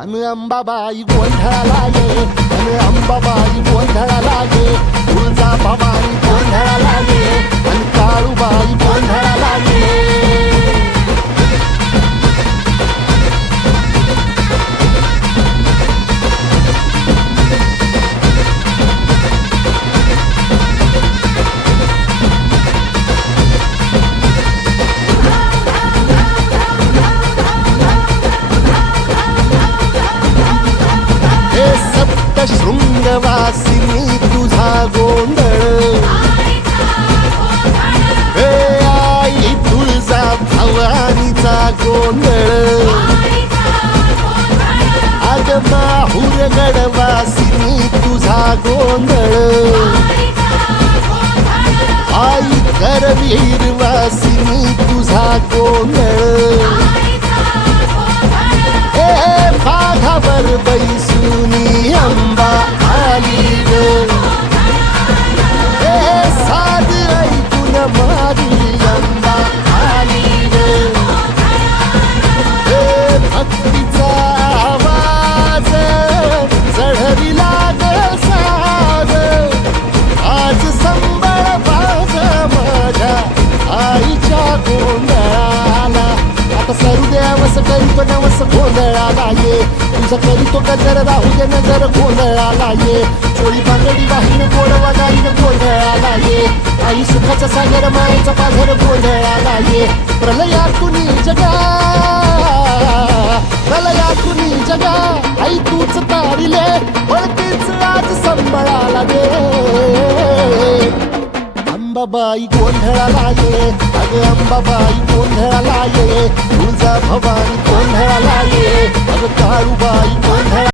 अन अंबाबाई गोंधळाला ये, अन अंबाबाई गोंधळाला ये, तुळजा भवानी गोंधळाला ये, अन काळूबाई गोंधळाला ये. शृंगवासिनी तुझा गोंधळ, हे आई तुळजा भवानीचा गोंधळ, अग माहुर गडवासिनी तुझा गोंधळ, आई करवीर वासिनी तुझा गोंधळ, हे माघावर बैसुनी अंबा आली ग, हे साध ऐकून माझी अंबा आली ग, हे भक्तीचा आवाज चढविला ग साज, आज संबळ बाज माझ्या आईच्या गोंधळाला. आता सरुदेवस करीतो नवस गोंधळाला ये, तुझं करीतो गजर राहू दे नजर गोंधळाला ये, चोळी बांगडी वाहीन गोडवा गाईन गोंधळाला ये, आई सुखाचा सागर मायेचा पाझर गोंधळाला ये. प्रलयातुनी जगा, प्रलयातुनी जगा, आई तूच तारिले वळतीच आज संबळाला दे. अंबाबाई गोंधळाला ये, अग अंबाबाई गोंधळाला ये, तुळजा भवानी गोंधळाला ये, अग काळूबाई